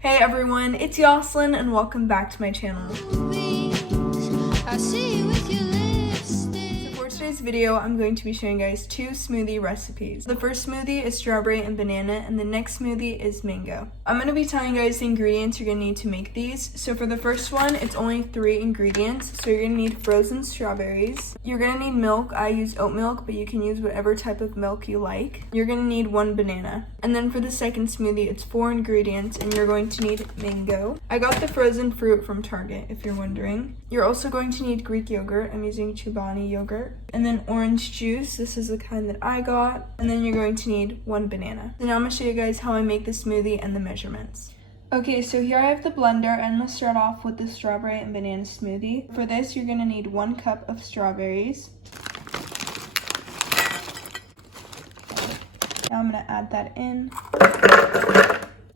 Hey everyone, it's Yoslin and welcome back to my channel. For today's video, I'm going to be showing you guys two smoothie recipes. The first smoothie is strawberry and banana, and the next smoothie is mango. I'm going to be telling you guys the ingredients you're going to need to make these. So for the first one, it's only 3 ingredients. So you're going to need frozen strawberries. You're going to need milk. I use oat milk, but you can use whatever type of milk you like. You're going to need 1 banana. And then for the second smoothie, it's 4 ingredients, and you're going to need mango. I got the frozen fruit from Target, if you're wondering. You're also going to need Greek yogurt. I'm using Chobani yogurt. And then orange juice. This is the kind that I got. And then you're going to need 1 banana. So now I'm going to show you guys how I make the smoothie and the measurements. Okay, so here I have the blender, and I'm going to start off with the strawberry and banana smoothie. For this, you're going to need 1 cup of strawberries. Now I'm going to add that in.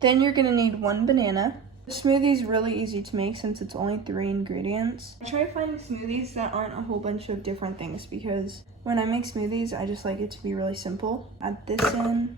Then you're going to need 1 banana. The smoothie is really easy to make since it's only 3 ingredients. I try finding smoothies that aren't a whole bunch of different things because when I make smoothies, I just like it to be really simple. Add this in.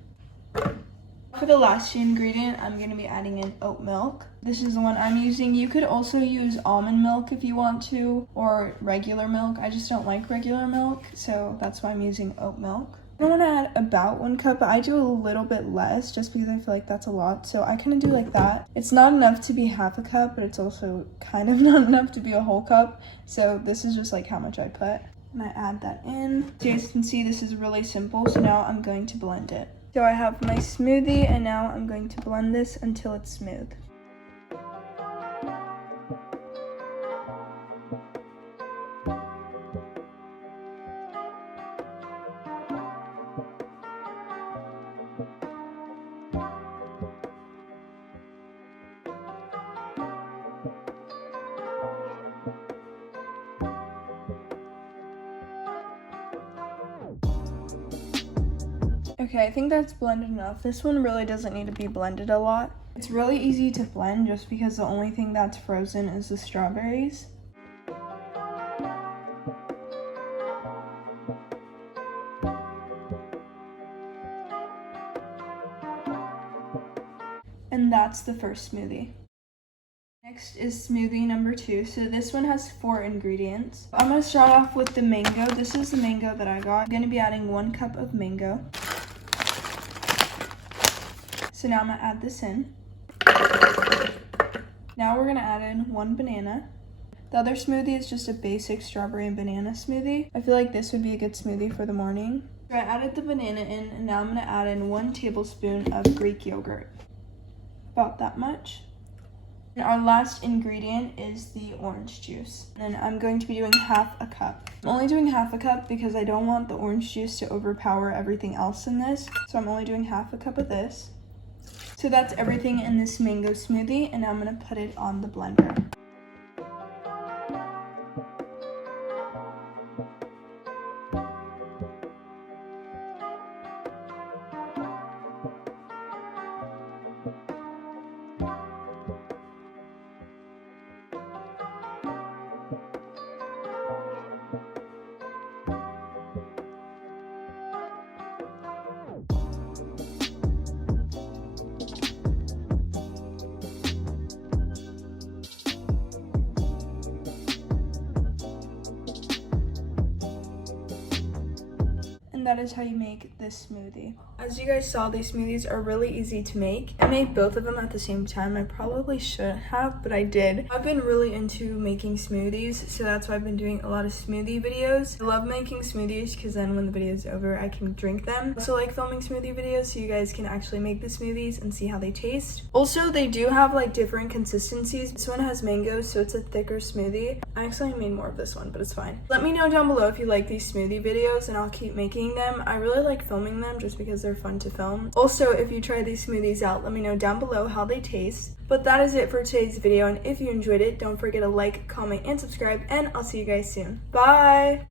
For the last ingredient, I'm going to be adding in oat milk. This is the one I'm using. You could also use almond milk if you want to, or regular milk. I just don't like regular milk, so that's why I'm using oat milk. I want to add about 1 cup, but I do a little bit less just because I feel like that's a lot. So I kind of do like that. It's not enough to be half a cup, but it's also kind of not enough to be a whole cup. So this is just like how much I put. And I add that in. So you guys can see this is really simple. So now I'm going to blend it. So I have my smoothie, and now I'm going to blend this until it's smooth. Okay, I think that's blended enough. This one really doesn't need to be blended a lot. It's really easy to blend just because the only thing that's frozen is the strawberries. And that's the first smoothie. Next is smoothie number 2. So this one has 4 ingredients. I'm going to start off with the mango. This is the mango that I got. I'm going to be adding 1 cup of mango. So now I'm going to add this in. Now we're going to add in 1 banana. The other smoothie is just a basic strawberry and banana smoothie. I feel like this would be a good smoothie for the morning. So I added the banana in, and now I'm going to add in 1 tablespoon of Greek yogurt. About that much. And our last ingredient is the orange juice. And I'm going to be doing half a cup. I'm only doing half a cup because I don't want the orange juice to overpower everything else in this. So I'm only doing half a cup of this. So that's everything in this mango smoothie, and now I'm going to put it on the blender. That is how you make this smoothie. As you guys saw, these smoothies are really easy to make. I made both of them at the same time. I probably shouldn't have, but I did. I've been really into making smoothies, so that's why I've been doing a lot of smoothie videos. I love making smoothies because then when the video is over, I can drink them. I also like filming smoothie videos so you guys can actually make the smoothies and see how they taste. Also, they do have like different consistencies. This one has mango, so it's a thicker smoothie. I actually made more of this one, but it's fine. Let me know down below if you like these smoothie videos, and I'll keep making them. I really like filming them just because they're fun to film. Also, if you try these smoothies out, let me know down below how they taste. But that is it for today's video, and if you enjoyed it, don't forget to like, comment, and subscribe, and I'll see you guys soon. Bye!